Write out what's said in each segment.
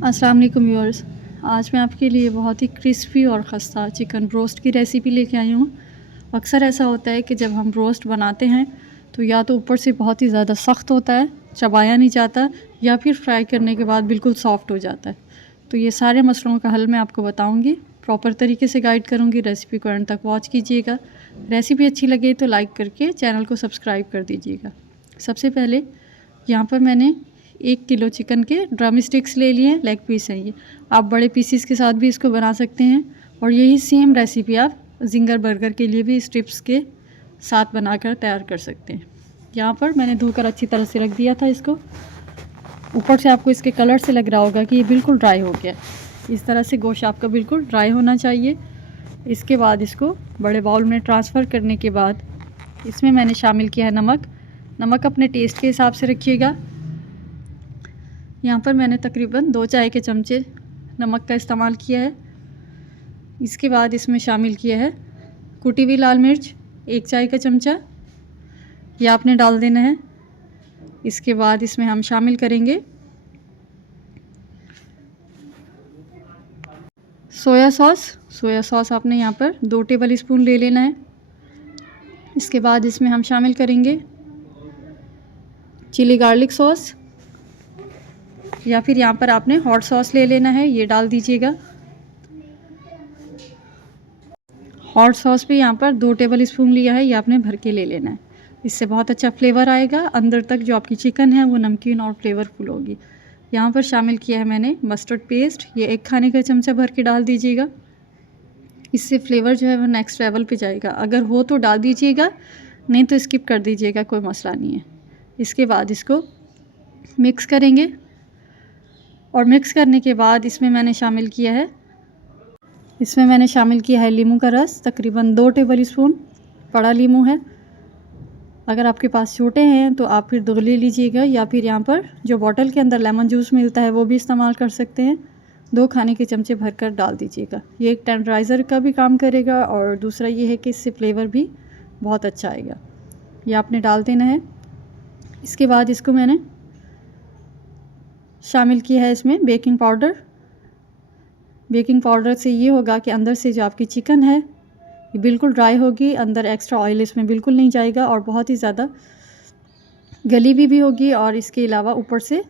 अस्सलाम वालेकुम व्यूअर्स। आज मैं आपके लिए बहुत ही क्रिस्पी और खस्ता चिकन ब्रोस्ट की रेसिपी लेके आई हूँ। अक्सर ऐसा होता है कि जब हम ब्रोस्ट बनाते हैं तो या तो ऊपर से बहुत ही ज़्यादा सख्त होता है, चबाया नहीं जाता, या फिर फ्राई करने के बाद बिल्कुल सॉफ्ट हो जाता है। तो ये सारे मसलों का हल मैं आपको बताऊँगी, प्रॉपर तरीके से गाइड करूँगी। रेसिपी को एंड तक वॉच कीजिएगा। रेसिपी अच्छी लगे तो लाइक करके चैनल को सब्सक्राइब कर दीजिएगा। सबसे पहले यहाँ पर मैंने 1 किलो चिकन के ड्रम स्टिक्स ले लिए, लेग पीस हैं ये। आप बड़े पीसीस के साथ भी इसको बना सकते हैं, और यही सेम रेसिपी आप जिंगर बर्गर के लिए भी स्ट्रिप्स के साथ बनाकर तैयार कर सकते हैं। यहाँ पर मैंने धोकर अच्छी तरह से रख दिया था इसको। ऊपर से आपको इसके कलर से लग रहा होगा कि ये बिल्कुल ड्राई हो गया। इस तरह से गोश्त आपका बिल्कुल ड्राई होना चाहिए। इसके बाद इसको बड़े बाउल में ट्रांसफ़र करने के बाद इसमें मैंने शामिल किया है नमक। नमक अपने टेस्ट के हिसाब से रखिएगा। यहाँ पर मैंने तकरीबन 2 चाय के चमचे नमक का इस्तेमाल किया है। इसके बाद इसमें शामिल किया है कुटी हुई लाल मिर्च 1 चाय का चमचा, यह आपने डाल देना है। इसके बाद इसमें हम शामिल करेंगे सोया सॉस। सोया सॉस आपने यहाँ पर 2 टेबल स्पून ले लेना है। इसके बाद इसमें हम शामिल करेंगे चिली गार्लिक सॉस, या फिर यहाँ पर आपने हॉट सॉस ले लेना है, ये डाल दीजिएगा। हॉट सॉस भी यहाँ पर 2 टेबल स्पून लिया है, ये आपने भर के ले लेना है। इससे बहुत अच्छा फ्लेवर आएगा, अंदर तक जो आपकी चिकन है वो नमकीन और फ्लेवरफुल होगी। यहाँ पर शामिल किया है मैंने मस्टर्ड पेस्ट, ये 1 खाने का चमचा भर के डाल दीजिएगा। इससे फ्लेवर जो है वो नेक्स्ट लेवल पे जाएगा। अगर हो तो डाल दीजिएगा, नहीं तो स्किप कर दीजिएगा, कोई मसला नहीं है। इसके बाद इसको मिक्स करेंगे, और मिक्स करने के बाद इसमें मैंने शामिल किया है नींबू का रस, तकरीबन 2 टेबल स्पून बड़ा नींबू है। अगर आपके पास छोटे हैं तो आप फिर 2 ले लीजिएगा, या फिर यहाँ पर जो बॉटल के अंदर लेमन जूस मिलता है वो भी इस्तेमाल कर सकते हैं। 2 खाने के चमचे भरकर डाल दीजिएगा। ये एक टेंडराइज़र का भी काम करेगा, और दूसरा ये है कि इससे फ्लेवर भी बहुत अच्छा आएगा। ये आपने डाल देना है। इसके बाद इसको मैंने शामिल किया है इसमें बेकिंग पाउडर। बेकिंग पाउडर से ये होगा कि अंदर से जो आपकी चिकन है ये बिल्कुल ड्राई होगी, अंदर एक्स्ट्रा ऑयल इसमें बिल्कुल नहीं जाएगा, और बहुत ही ज़्यादा गली भी होगी, और इसके अलावा ऊपर से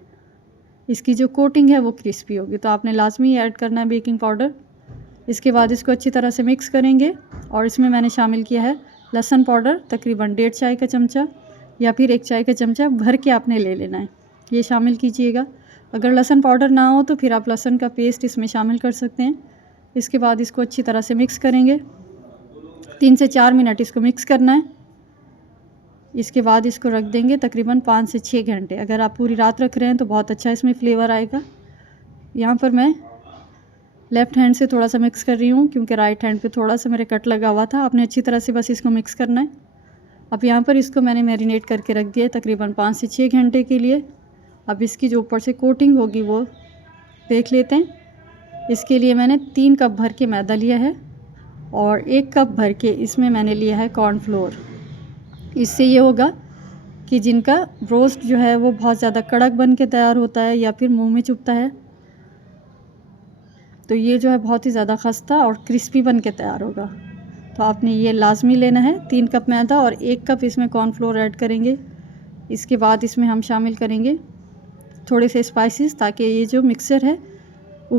इसकी जो कोटिंग है वो क्रिस्पी होगी। तो आपने लाजमी ऐड करना है बेकिंग पाउडर। इसके बाद इसको अच्छी तरह से मिक्स करेंगे, और इसमें मैंने शामिल किया है लहसुन पाउडर, तकरीबन 1.5 चाय का चमचा, या फिर 1 चाय का चमचा भर के आपने ले लेना है, ये शामिल कीजिएगा। अगर लहसुन पाउडर ना हो तो फिर आप लहसुन का पेस्ट इसमें शामिल कर सकते हैं। इसके बाद इसको अच्छी तरह से मिक्स करेंगे। 3 से 4 मिनट इसको मिक्स करना है। इसके बाद इसको रख देंगे तकरीबन 5 से 6 घंटे। अगर आप पूरी रात रख रहे हैं तो बहुत अच्छा इसमें फ्लेवर आएगा। यहाँ पर मैं लेफ़्ट हैंड से थोड़ा सा मिक्स कर रही हूँ, क्योंकि राइट हैंड पे थोड़ा सा मेरे कट लगा हुआ था। आपने अच्छी तरह से बस इसको मिक्स करना है। अब यहाँ पर इसको मैंने मैरिनेट करके रख दिया है तकरीबन 5 से 6 घंटे के लिए। अब इसकी जो ऊपर से कोटिंग होगी वो देख लेते हैं। इसके लिए मैंने 3 कप भर के मैदा लिया है, और 1 कप भर के इसमें मैंने लिया है कॉर्नफ्लोर। इससे ये होगा कि जिनका रोस्ट जो है वो बहुत ज़्यादा कड़क बन के तैयार होता है, या फिर मुंह में चुभता है, तो ये जो है बहुत ही ज़्यादा खस्ता और क्रिस्पी बन के तैयार होगा। तो आपने ये लाजमी लेना है। 3 कप मैदा और 1 कप इसमें कॉर्नफ्लोर ऐड करेंगे। इसके बाद इसमें हम शामिल करेंगे थोड़े से स्पाइसेस, ताकि ये जो मिक्सचर है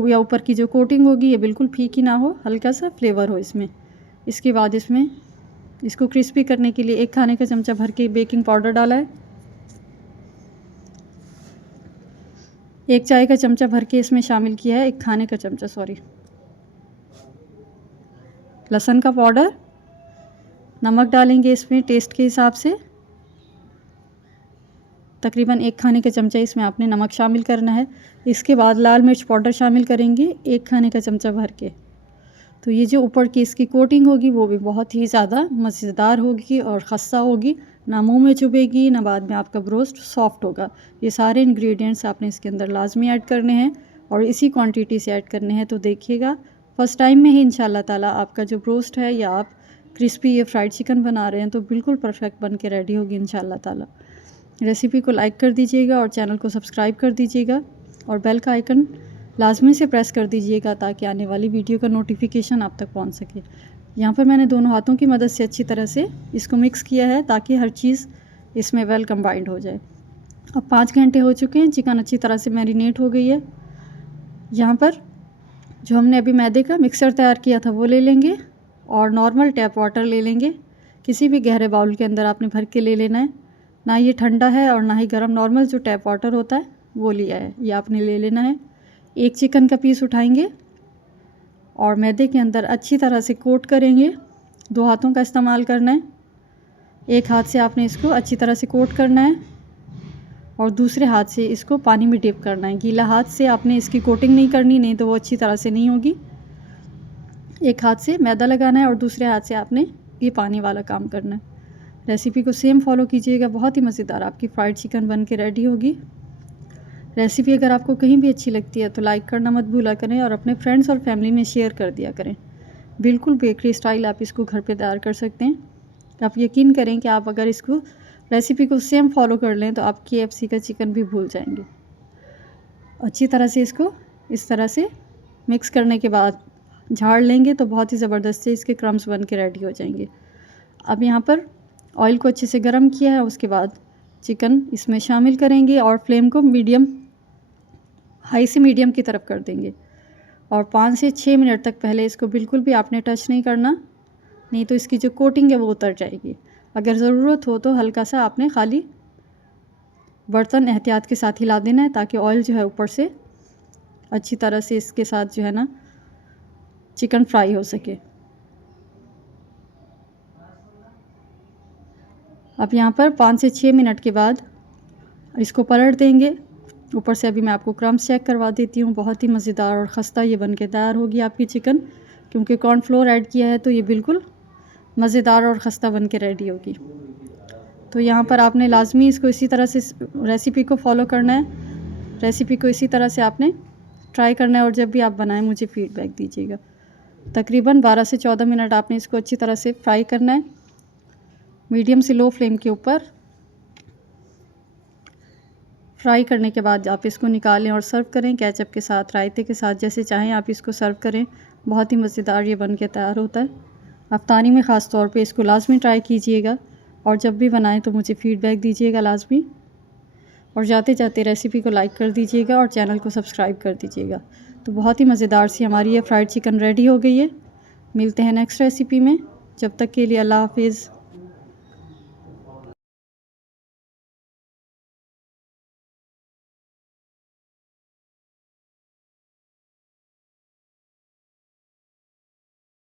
या ऊपर की जो कोटिंग होगी ये बिल्कुल फीकी ना हो, हल्का सा फ्लेवर हो इसमें। इसके बाद इसमें इसको क्रिस्पी करने के लिए 1 खाने का चमचा भर के बेकिंग पाउडर डाला है। 1 चाय का चमचा भर के इसमें शामिल किया है 1 खाने का चमचा लहसुन का पाउडर। नमक डालेंगे इसमें टेस्ट के हिसाब से, तकरीबन 1 खाने का चमचा इसमें आपने नमक शामिल करना है। इसके बाद लाल मिर्च पाउडर शामिल करेंगे 1 खाने का चमचा भर के। तो ये जो ऊपर की इसकी कोटिंग होगी वो भी बहुत ही ज़्यादा मज़ेदार होगी और खस्ता होगी, ना मुंह में चुभेगी, ना बाद में आपका ब्रोस्ट सॉफ्ट होगा। ये सारे इंग्रेडिएंट्स आपने इसके अंदर लाजमी ऐड करने हैं, और इसी क्वांटिटी से ऐड करने हैं। तो देखिएगा फ़र्स्ट टाइम में ही इंशाल्लाह ताला आपका जो ब्रोस्ट है, या आप क्रिस्पी ये फ्राइड चिकन बना रहे हैं, तो बिल्कुल परफेक्ट बन के रेडी होगी इंशाल्लाह ताला। रेसिपी को लाइक कर दीजिएगा, और चैनल को सब्सक्राइब कर दीजिएगा, और बेल का आइकन लाजमी से प्रेस कर दीजिएगा ताकि आने वाली वीडियो का नोटिफिकेशन आप तक पहुंच सके। यहाँ पर मैंने दोनों हाथों की मदद से अच्छी तरह से इसको मिक्स किया है ताकि हर चीज़ इसमें वेल कंबाइंड हो जाए। अब 5 घंटे हो चुके हैं, चिकन अच्छी तरह से मैरिनेट हो गई है। यहाँ पर जो हमने अभी मैदे का मिक्सर तैयार किया था वो ले लेंगे और नॉर्मल टैप वाटर ले लेंगे। किसी भी गहरे बाउल के अंदर आपने भर के ले लेना है, ना ये ठंडा है और ना ही गर्म, नॉर्मल जो टैप वाटर होता है वो लिया है, ये आपने ले लेना है। एक चिकन का पीस उठाएंगे और मैदे के अंदर अच्छी तरह से कोट करेंगे। 2 हाथों का इस्तेमाल करना है, एक हाथ से आपने इसको अच्छी तरह से कोट करना है और दूसरे हाथ से इसको पानी में डिप करना है। गीला हाथ से आपने इसकी कोटिंग नहीं करनी, नहीं तो वो अच्छी तरह से नहीं होगी। एक हाथ से मैदा लगाना है और दूसरे हाथ से आपने ये पानी वाला काम करना है। रेसिपी को सेम फॉलो कीजिएगा, बहुत ही मज़ेदार आपकी फ्राइड चिकन बन के रेडी होगी। रेसिपी अगर आपको कहीं भी अच्छी लगती है तो लाइक करना मत भूला करें और अपने फ्रेंड्स और फैमिली में शेयर कर दिया करें। बिल्कुल बेकरी स्टाइल आप इसको घर पे तैयार कर सकते हैं। आप यकीन करें कि आप अगर इसको रेसिपी को सेम फॉलो कर लें तो आप KFC का चिकन भी भूल जाएंगे। अच्छी तरह से इसको इस तरह से मिक्स करने के बाद झाड़ लेंगे तो बहुत ही ज़बरदस्त से इसके क्रम्स बन के रेडी हो जाएंगे। अब यहाँ पर ऑयल को अच्छे से गर्म किया है, उसके बाद चिकन इसमें शामिल करेंगे और फ्लेम को हाई से मीडियम की तरफ कर देंगे और 5 से 6 मिनट तक पहले इसको बिल्कुल भी आपने टच नहीं करना, नहीं तो इसकी जो कोटिंग है वो उतर जाएगी। अगर ज़रूरत हो तो हल्का सा आपने खाली बर्तन एहतियात के साथ हिला देना है ताकि ऑयल जो है ऊपर से अच्छी तरह से इसके साथ जो है ना चिकन फ्राई हो सके। अब यहाँ पर 5 से 6 मिनट के बाद इसको पलट देंगे। ऊपर से अभी मैं आपको क्रम्स चेक करवा देती हूँ। बहुत ही मज़ेदार और ख़स्ता ये बन के तैयार होगी आपकी चिकन, क्योंकि कॉर्नफ्लोर ऐड किया है तो ये बिल्कुल मज़ेदार और ख़स्ता बन के रेडी होगी। तो यहाँ पर आपने लाजमी इसको इसी तरह से रेसिपी को फॉलो करना है। रेसिपी को इसी तरह से आपने ट्राई करना है और जब भी आप बनाएं मुझे फ़ीडबैक दीजिएगा। तकरीबन 12 से 14 मिनट आपने इसको अच्छी तरह से फ्राई करना है, मीडियम से लो फ्लेम के ऊपर। फ्राई करने के बाद आप इसको निकालें और सर्व करें केचप के साथ, रायते के साथ, जैसे चाहें आप इसको सर्व करें। बहुत ही मज़ेदार ये बन के तैयार होता है। अफ्तारी में ख़ास तौर पे इसको लाजमी ट्राई कीजिएगा और जब भी बनाएं तो मुझे फ़ीडबैक दीजिएगा लाजमी। और जाते जाते रेसिपी को लाइक कर दीजिएगा और चैनल को सब्सक्राइब कर दीजिएगा। तो बहुत ही मज़ेदार सी हमारी ये फ्राइड चिकन रेडी हो गई है। मिलते हैं नेक्स्ट रेसिपी में, जब तक के लिए अल्लाह हाफिज़।